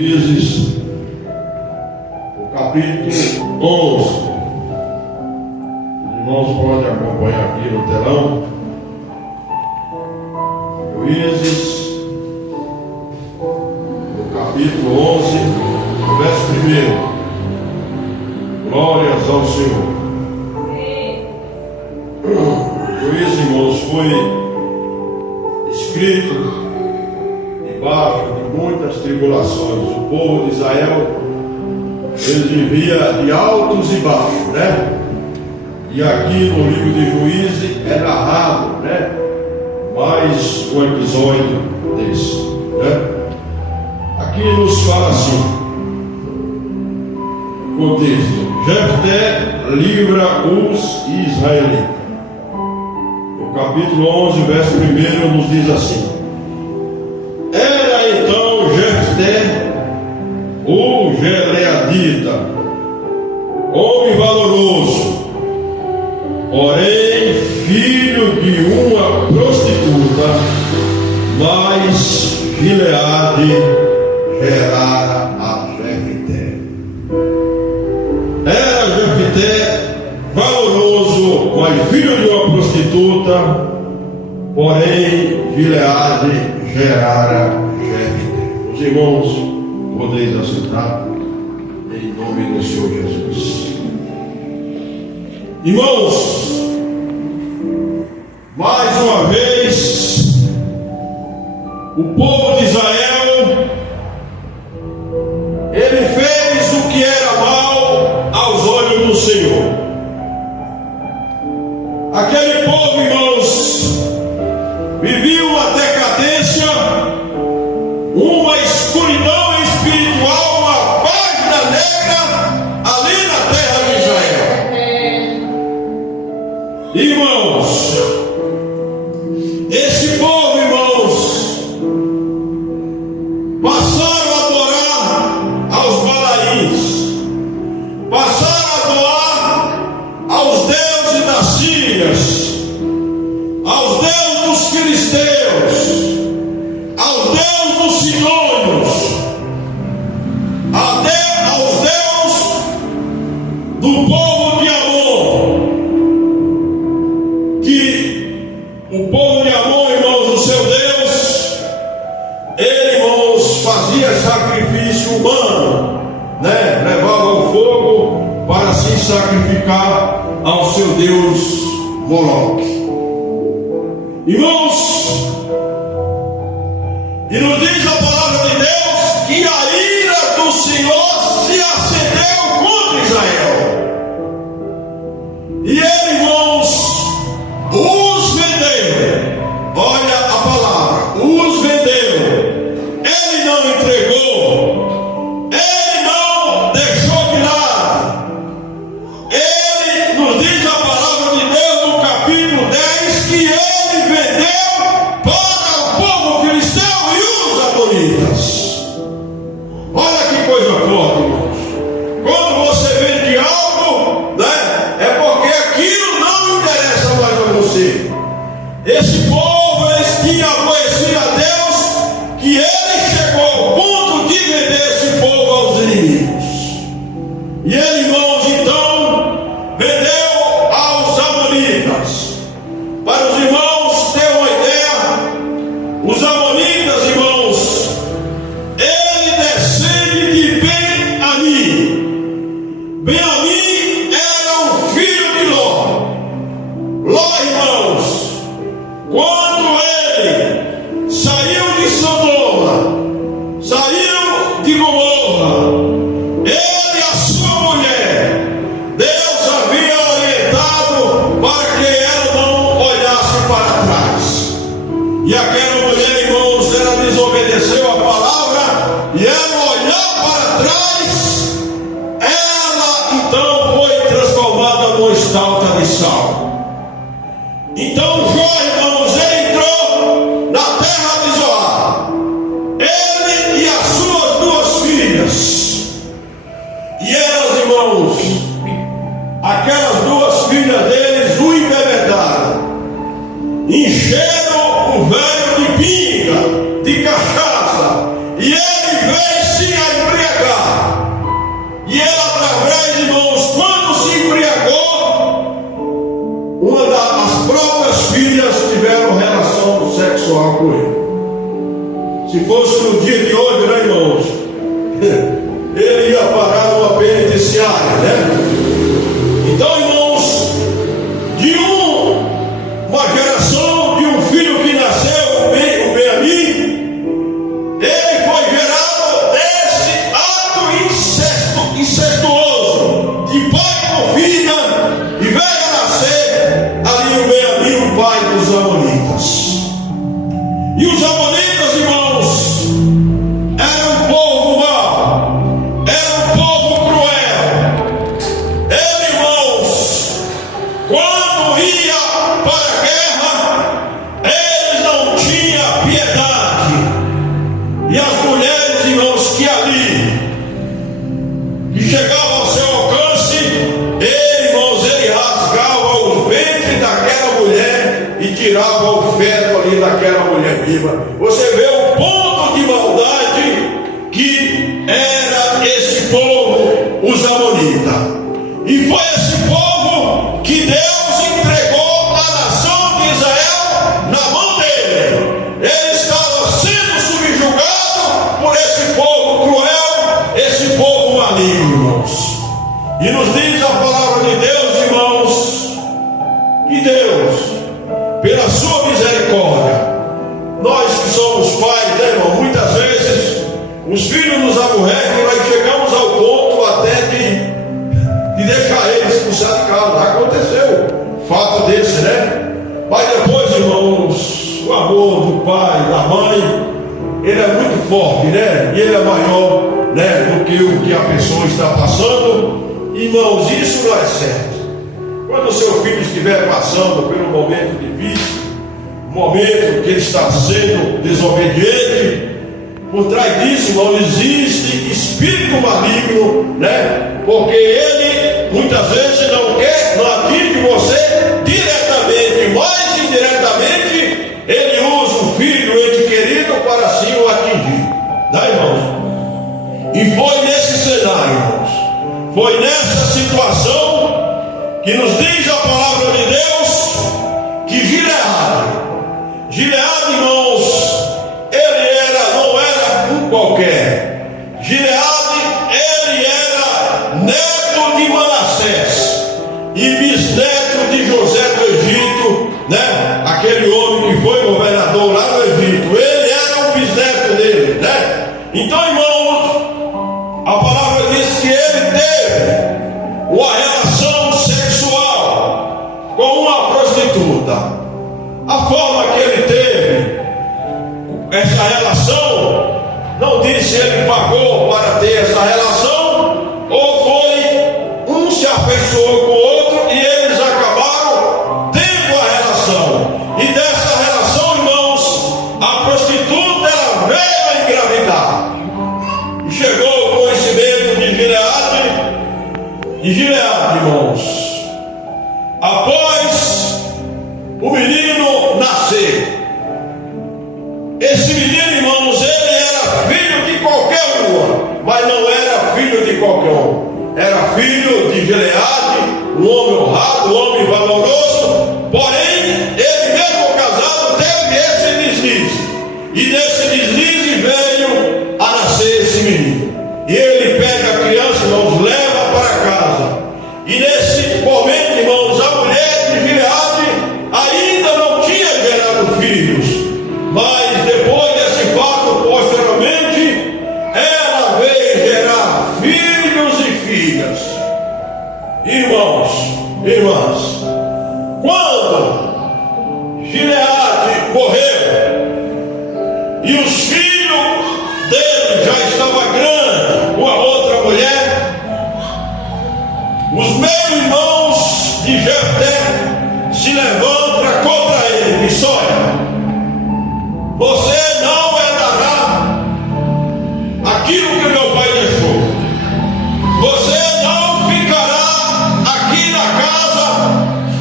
Juízes, o capítulo 11. Os irmãos podem acompanhar aqui no telão. Juízes, o capítulo 11, verso 1. Glórias ao Senhor. Juízes, irmãos, foi escrito debaixo de muitas tribulações. O povo de Israel, ele vivia de altos e baixos, né? E aqui no livro de Juízes é narrado, né, mais um episódio desse, né? Aqui nos fala assim, contexto: Jefté livra os israelitas. O capítulo 11, verso 1 nos diz assim: Era então Jefté, o Gileadita, homem valoroso, porém filho de uma prostituta, mas Gileade gerara a Jefté. Era Jefté valoroso, mas filho de uma prostituta, porém Gileade gerara Jefté. Os irmãos, podeis assentar em nome do Senhor Jesus. Irmãos, mais uma vez, o povo de Israel, ele fez o que era mal aos olhos do Senhor. Aquele povo, irmãos, vivia uma decadência, uma escuridão espiritual, uma página negra ali na terra de Israel. Irmãos, esse povo, irmãos, passaram a adorar aos Balaíns, passaram a adorar aos deuses das Sírias, aos deuses dos filisteus, aos deuses dos sidônios, aos deuses do povo de Amon. Que o povo de Amon, irmãos, o seu Deus, ele, irmãos, fazia sacrifício humano, né? Levava o fogo para se sacrificar ao seu Deus Moloque. Irmãos, e nos diz a palavra de Deus que a ira do Senhor se acendeu contra Israel. E ele, irmãos, os vendeu. Olha a palavra, os vendeu. Ele não entregou, ele não deixou de lado. Ele nos diz a palavra de Deus no capítulo 10 que ele vendeu para o povo filisteu e os amonitas. Olha que coisa forte, irmãos. Quando você vende algo, né, é porque aquilo não interessa mais a você. Esse povo, eles tinham conhecido a Deus, que ele chegou ao ponto de vender esse povo aos inimigos. E ele, irmãos, então vendeu aos amonitas. Para os irmãos terem uma ideia, os amonitas, irmãos, ele descende de Ben-Ami. Ben-Ami era um filho de Ló. Ló, irmãos, quando ele saiu de Sodoma, saiu de Gomorra, ele e a sua mulher, Deus havia orientado para que ela não olhasse para trás. E aquela mulher, irmãos, ela desobedeceu a palavra, e ela olhou para trás, ela então foi transformada numa estátua de sal. Então Jó, irmãos, ele entrou na terra de Zoar, ele e as suas duas filhas. no dia de hoje, né, irmãos? Ele ia parar numa penitenciária, né? Então, irmãos, de uma geração de um filho que nasceu, o Beni, ele foi gerado desse ato incestuoso de pai com filha, e veio a nascer ali o Beni, o pai dos amonitas. E os amonitas, irmãos, eram um povo mau, era um povo cruel. Ele, irmãos, quando ia para a guerra, eles não tinham piedade. E as mulheres, irmãos, que ali, que chegavam ao seu alcance, ele, irmãos, ele rasgava o ventre daquela mulher e tirava o feto ali daquela mulher viva. Você vê o ponto de maldade que era esse povo, os amonitas. E foi esse povo que Deus entregou a nação de Israel na mão dele. Ele estava sendo subjugado por esse povo cruel, esse povo maligno, irmãos. E nos diz a palavra de Deus, irmãos, que Deus, pela sua misericórdia, nós que somos pais, né, irmão, muitas vezes os filhos nos aborrecem, nós chegamos ao ponto até de deixar eles expulsar de casa. Aconteceu fato desse, né? Mas depois, irmãos, o amor do pai, da mãe, ele é muito forte, né? E ele é maior, né, do que o que a pessoa está passando. Irmãos, isso não é certo. Quando o seu filho estiver passando pelo momento difícil, momento que ele está sendo desobediente, por trás disso, irmão, existe espírito maligno, né? Porque ele muitas vezes não atinge você diretamente, mas indiretamente ele usa o filho, o ente querido, para assim o atingir, né, irmãos? E foi nesse cenário, irmãos, foi nessa situação que nos diz a palavra de Deus que Gileade, irmãos, ele não era um qualquer. Gileade, ele era neto de Manassés e bisneto de José do Egito, né? Aquele homem que foi governador lá no Egito, ele era um bisneto dele, né? Então, irmãos, a palavra diz que ele teve uma relação sexual com uma prostituta. A forma que ele teve essa relação, não diz se ele pagou para ter essa relação, ou foi um se afeiçoou com o outro e eles acabaram tendo a relação. E dessa relação, irmãos, a prostituta ela veio a engravidar. E chegou o conhecimento de Gileade, irmãos, após o menino nascer. Esse menino, irmãos, ele era filho de qualquer um, mas não era filho de qualquer um. Era filho de Gileade, um homem honrado, um homem valoroso. Porém, ele mesmo casado teve esse deslize. E nesse deslize veio a nascer esse menino. E ele pega a criança, irmãos, leva para casa. E nesse momento, irmãos, a mulher de Gileade ainda não tinha gerado filhos, mas depois desse fato, posteriormente, ela veio gerar filhos e filhas. Irmãos, irmãs, quando Gileade morreu e os filhos dele já estavam grandes com a outra mulher, os meus irmãos de Jefté se levantam contra ele e diz: olha, você não herdará aquilo que meu pai deixou. Você não ficará aqui na casa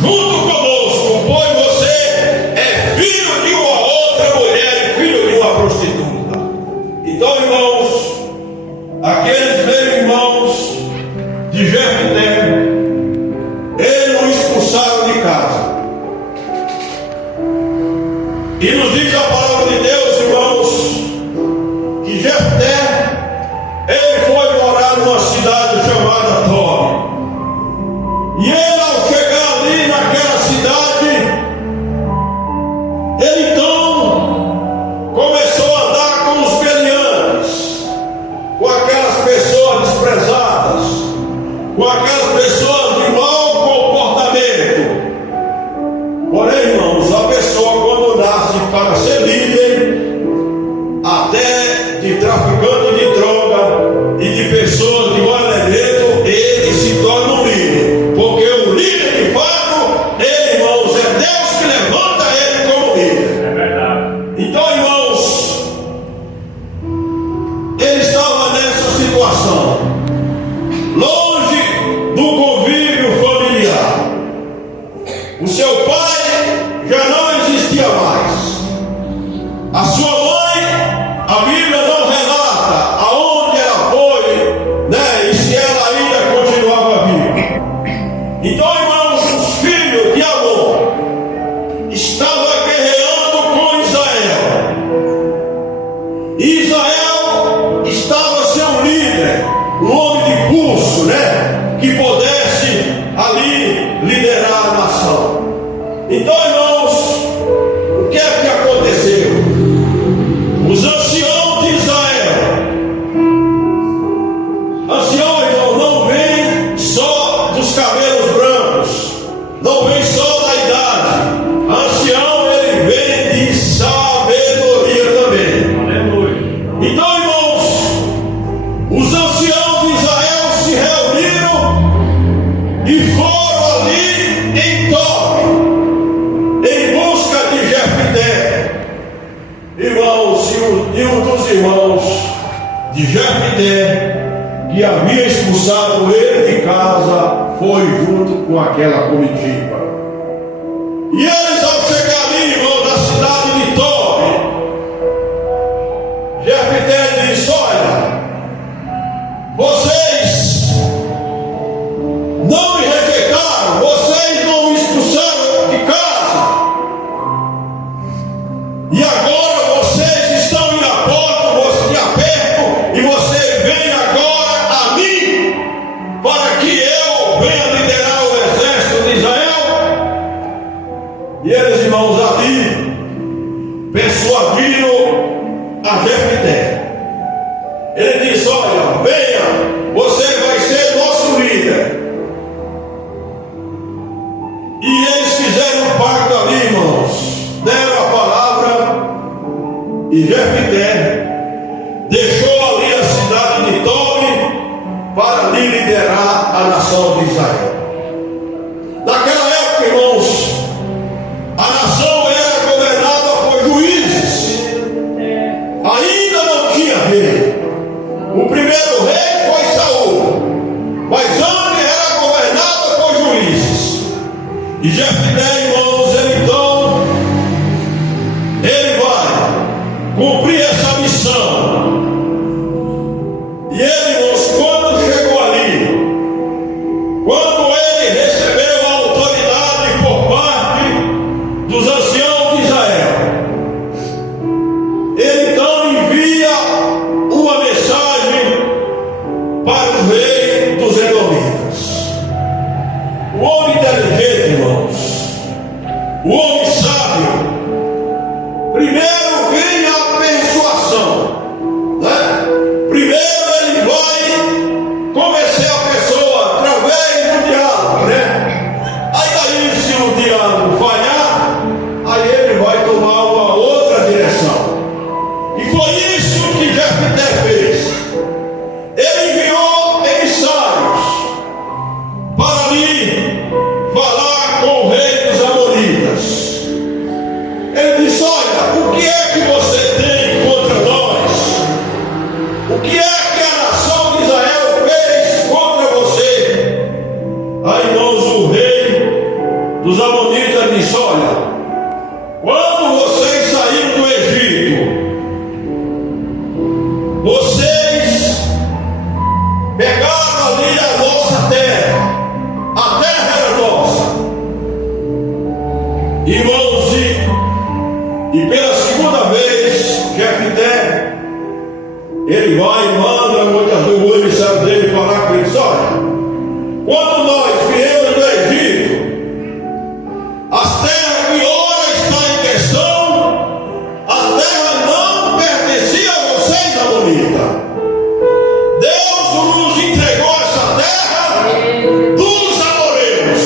junto conosco, pois você é filho de uma outra mulher e filho de uma prostituta. Então, irmãos, aqueles meus irmãos de Jefté, eles não expulsaram um homem de pulso, né? Que pudesse ali liderar a nação. Então, irmãos, o que é que aconteceu? Os anciãos de Israel, ancião, irmão, não vem só dos cabelos brancos, não vem só da idade. Ancião, ele vem de sabedoria também. Aleluia. Então, irmãos, os anciãos de Israel se reuniram e foram ali em Tob, em busca de Jefté. Irmãos, e um dos irmãos de Jefté, que havia expulsado ele de casa, foi junto com aquela comitiva. E eles, ao chegar ali, irmão, na cidade de Tob, Jefté disse: olha, vocês não me rejeitaram, vocês não me expulsaram de casa, e agora vocês estão indo a porta, você aperto, e você vem agora a mim, para que eu venha liderar o exército de Israel. E eles, irmãos, ali persuadiram a Jefté. Ele disse: olha, venha, você vai ser nosso líder. E eles fizeram um pacto ali, irmãos, deram a palavra, e Jefté deixou ali a cidade de Tob para ali liderar a nação de Israel. Naquela época, irmãos, a nação era governada por juízes. Ainda não tinha rei. O primeiro rei foi Saul, mas antes era governada por juízes. E Jefté, irmãos, ele vai cumprir essa missão. E ele, irmãos, quando chegou ali, quando ele recebeu a autoridade por parte dos anciãos de Israel, ele então envia uma mensagem para o rei dos Edomitas. O homem inteligente, irmãos, o homem sábio, primeiro vem a persuasão, né? Primeiro ele vai convencer a pessoa através do diálogo, né? Aí daí, se o diálogo falhar, aí ele vai tomar uma outra direção. E foi isso que Jefté fez. Ele enviou emissários para ali falar com o rei dos Amonitas. Ele disse: olha, o que é que você tem contra nós? O que é que a nação de Israel fez contra você? Aí, irmãos, o rei dos Amonitas disse: olha, quando vocês saíram do Egito, vocês pegaram ali a nossa terra, a terra era nossa. Irmãos, e pela segunda vez, Jefté, ele vai e manda o emissário dele falar com eles: olha, quando nós viemos do Egito, as terras que ora está em questão, as terras não pertenciam a vocês, Amonitas. Deus nos entregou essa terra dos amoreus.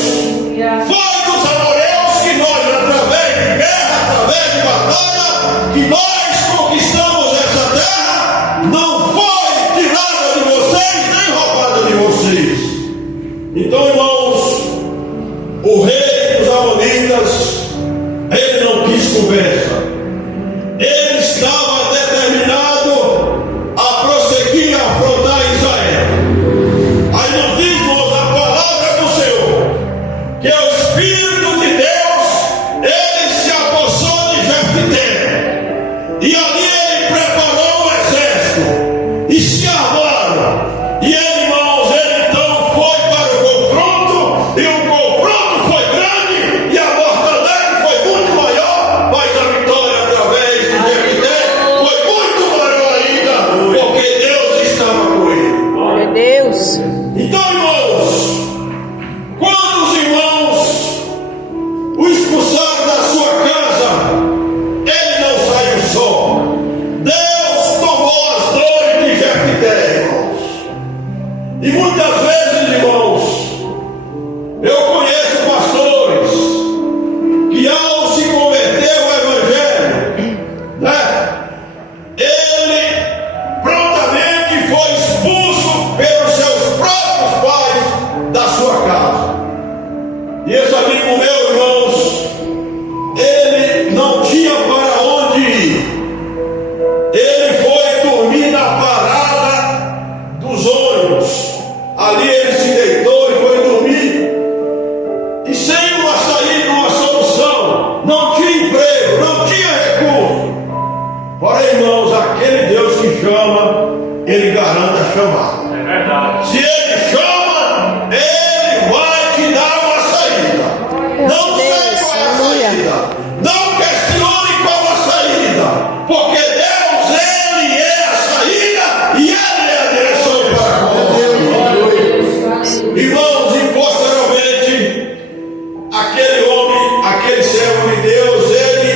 Foi dos amoreus que nós, através de guerra, através de batalha, que nós conquistamos essa terra. Não foi tirada de vocês, nem roubada de vocês. Então, irmãos, o rei dos Amonitas, ele não quis conversa. Ele estava determinado a prosseguir e afrontar Israel. Aí nos diz, irmãos, a palavra do Senhor, que é o Espírito de Deus, ele se apossou de Jefté. E ali ele preparou o exército e se armaram. E ele, irmãos, ele então foi para o confronto, e o confronto foi grande, e a mortandade foi muito maior, mas a vitória através de Jefté foi muito maior ainda, porque Deus estava com ele. manda chamar. É verdade. Se Ele chama, Ele vai te dar uma saída. Não sei qual é a saída. Não questione qual a saída. Porque Deus, Ele é a saída e Ele é a direção para nós. Irmãos, e posteriormente, aquele homem, aquele servo de Deus, ele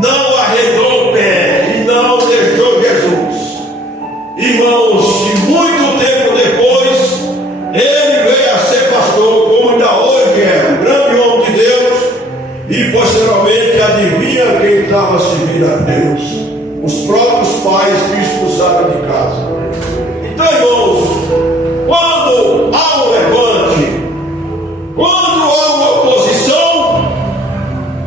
não arredou o pé e não deixou Jesus. Irmãos, e muito tempo depois, ele veio a ser pastor, como ainda hoje é, um grande homem de Deus. E posteriormente, adivinha quem estava servindo a Deus? Os próprios pais que o expulsaram de casa. Então, irmãos, quando há um levante, quando há uma oposição,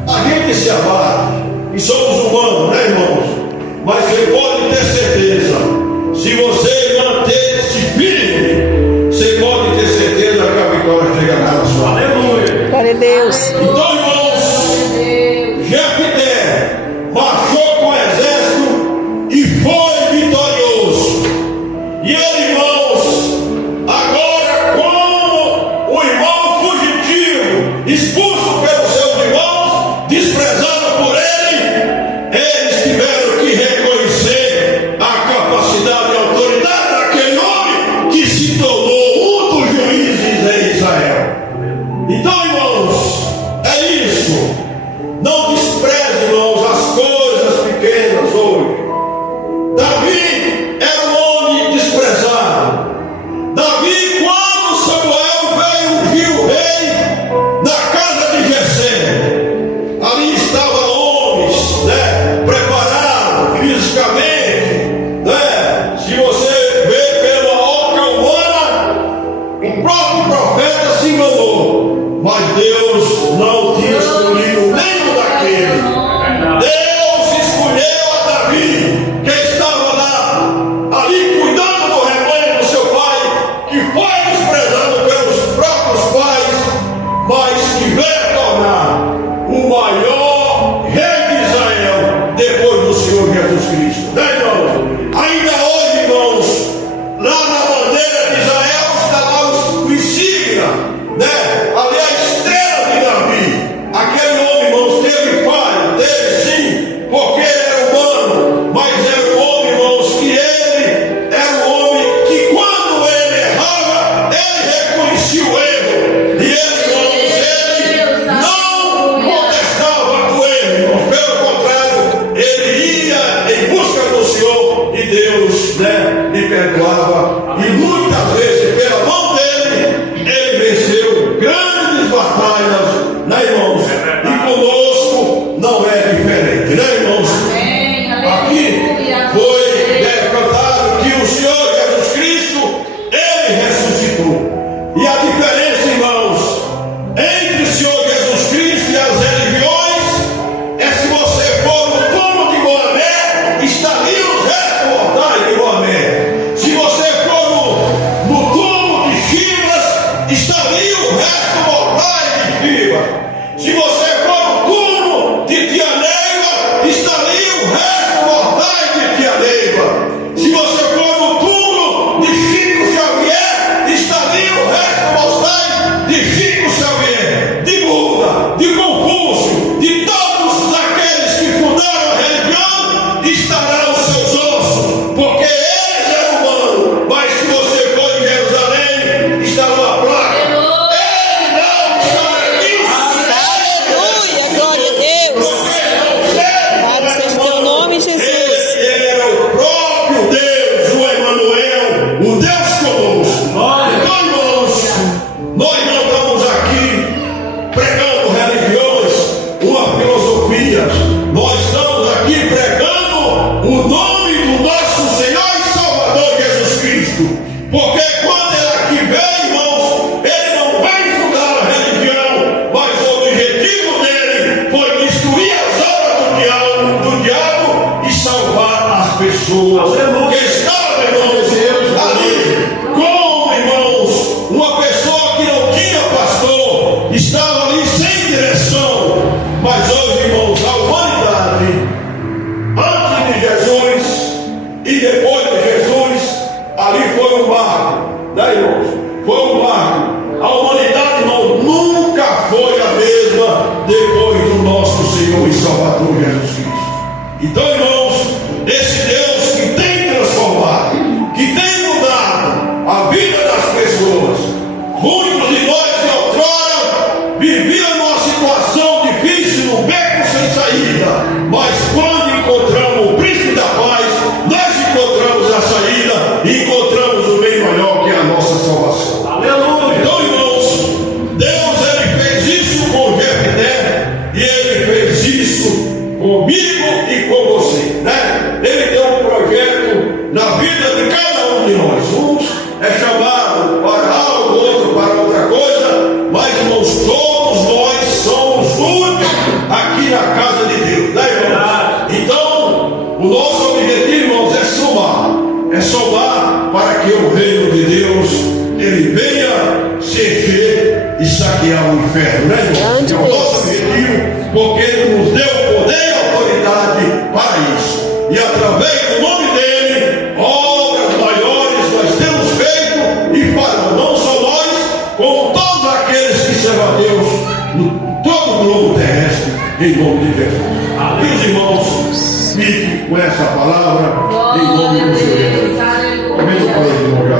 a gente se abate. E somos humanos, né, irmãos? Mas você pode ter certeza, se você manter-se firme, você pode ter certeza que a vitória chegará na sua. Aleluia! Glória a Deus. Então, irmãos, Jefté marchou com o exército e foi vitorioso. E ele, irmãos, agora como o irmão fugitivo, expulso pelos seus irmãos, desprezado por ele, eles tiveram que reconhecer a capacidade e a autoridade daquele homem que se tornou um dos juízes em Israel. Então, irmãos, é isso. Não despreze, irmãos, as coisas pequenas hoje. Davi era um homem desprezado. Davi, quando Samuel veio ungir o rei na casa de Jessé, ali estavam homens, né, preparados fisicamente, né? Se você vê pela ótica humana, o próprio profeta se enganou, mas Deus não tinha escolhido nenhum daquele. Deus escolheu a Davi, que estava lá, ali cuidando do rebanho do seu pai, que foi desprezado pelos próprios pais, mas que veio tornar o maior rei de Israel depois do Senhor Jesus Cristo. Né, irmãos? Ainda hoje, irmãos, lá na bandeira de Israel está lá o insígnia, né? Ali a estrela Daí, irmãos, foi um marco. A humanidade, irmão, nunca foi a mesma depois do nosso Senhor e Salvador Jesus Cristo. Então, irmãos, esse Deus que tem transformado, que tem mudado a vida das pessoas. Muitos de nós que outrora viviam numa situação difícil, no beco sem saída, mas quando encontramos o príncipe da paz, nós encontramos a saída e encontramos o bem maior que é a nossa salvação. Aleluia! Então, irmãos, Deus ele fez isso com Jefté e ele fez isso comigo e com você, né? Ele tem um projeto na vida de cada um de nós. Uns é chamado para algo, outro para outra coisa, mas irmãos, todos nós somos únicos aqui na casa de Deus, né, irmãos? Então, o nosso objetivo, irmãos, é somar para que o reino de Deus ele venha se encher e saquear o inferno, né, irmãos? É o nosso objetivo, porque ele nos deu poder e autoridade para isso, e através do nome dele, obras maiores nós temos feito e farão, não só nós, como todos aqueles que servem a Deus no todo o globo terrestre, em nome de Jesus. Meus irmãos, fiquem com essa palavra, em nome de Jesus. Amém.